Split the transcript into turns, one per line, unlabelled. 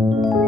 thank you